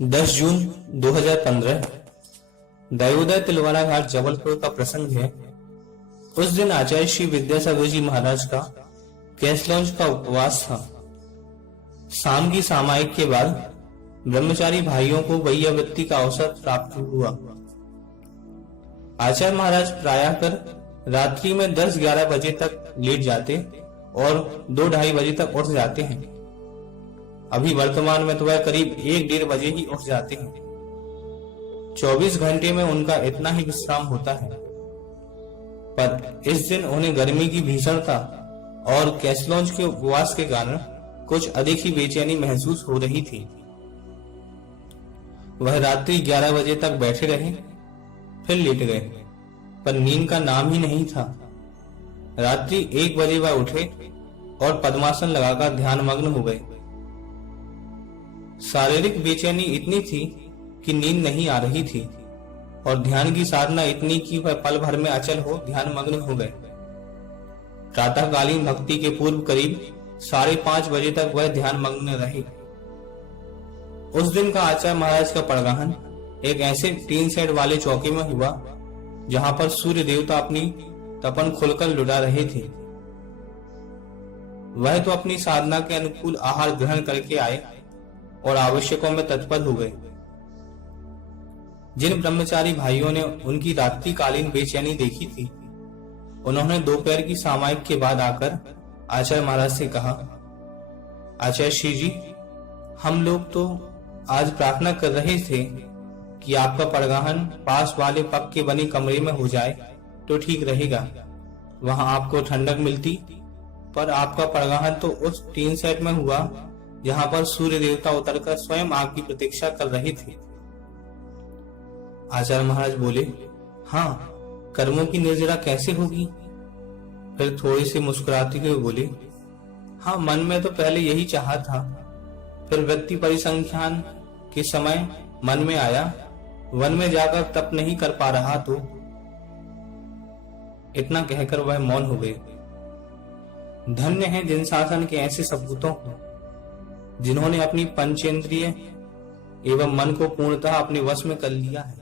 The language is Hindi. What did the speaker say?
10 जून 2015 दयोदय तिलवारा घाट जबलपुर का प्रसंग है। उस दिन आचार्य श्री विद्यासागर जी महाराज का कैसलॉन्च का उपवास था। शाम की सामायिक के बाद ब्रह्मचारी भाइयों को वैयावृत्ति का अवसर प्राप्त हुआ। आचार्य महाराज प्रायः कर रात्रि में 10-11 बजे तक लेट जाते और 2-2:30 बजे तक उठ जाते हैं। अभी वर्तमान में तो वह करीब 1-1:30 बजे ही उठ जाते हैं। 24 घंटे में उनका इतना ही विश्राम होता है, पर इस दिन उन्हें गर्मी की भीषणता और कैसलॉन्च के उपवास के कारण कुछ अधिक ही बेचैनी महसूस हो रही थी। वह रात्रि 11 बजे तक बैठे रहे, फिर लेट गए, पर नींद का नाम ही नहीं था। रात्रि 1 बजे वह उठे और पद्मासन लगाकर ध्यान मग्न हो गए। शारीरिक बेचैनी इतनी थी कि नींद नहीं आ रही थी और ध्यान की साधना इतनी कि वह पल भर में अचल हो ध्यान मग्न हो गए। प्रातःकालीन भक्ति के पूर्व करीब 5:30 बजे तक वह ध्यान मग्न रहे। उस दिन का आचार्य महाराज का पड़गाहन एक ऐसे टीन सेट वाले चौकी में हुआ जहां पर सूर्य देवता अपनी तपन खुलकर लुटा रहे थे। वह तो अपनी साधना के अनुकूल आहार ग्रहण करके आए और आवश्यकों में तत्पर हो गए। जिन ब्रह्मचारी भाइयों ने उनकी रात्रिकालीन बेचैनी देखी थी, उन्होंने दोपहर की सामायिक के बाद आकर आचार्य महाराज से कहा, आचार्य श्री जी, हम लोग तो आज प्रार्थना कर रहे थे कि आपका पड़गाहन पास वाले पग के बने कमरे में हो जाए तो ठीक रहेगा। वहां आपको ठंडक मिलती, पर आपका पड़गाहन तो उस टीन सेट में हुआ जहां पर सूर्य देवता उतरकर स्वयं आपकी प्रतीक्षा कर रहे थे। आचार्य महाराज बोले, हाँ, कर्मों की निर्जरा कैसे होगी? फिर थोड़ी सी मुस्कुराते हुए बोले, हाँ, मन में तो पहले यही चाहा था, फिर वृत्ति परिसंख्यान के समय मन में आया, वन में जाकर तप नहीं कर पा रहा तो। इतना कहकर वह मौन हो गए। धन्य है जिन शासन के ऐसे सपूतों को, जिन्होंने अपनी पंचेंद्रिय एवं मन को पूर्णतः अपने वश में कर लिया है।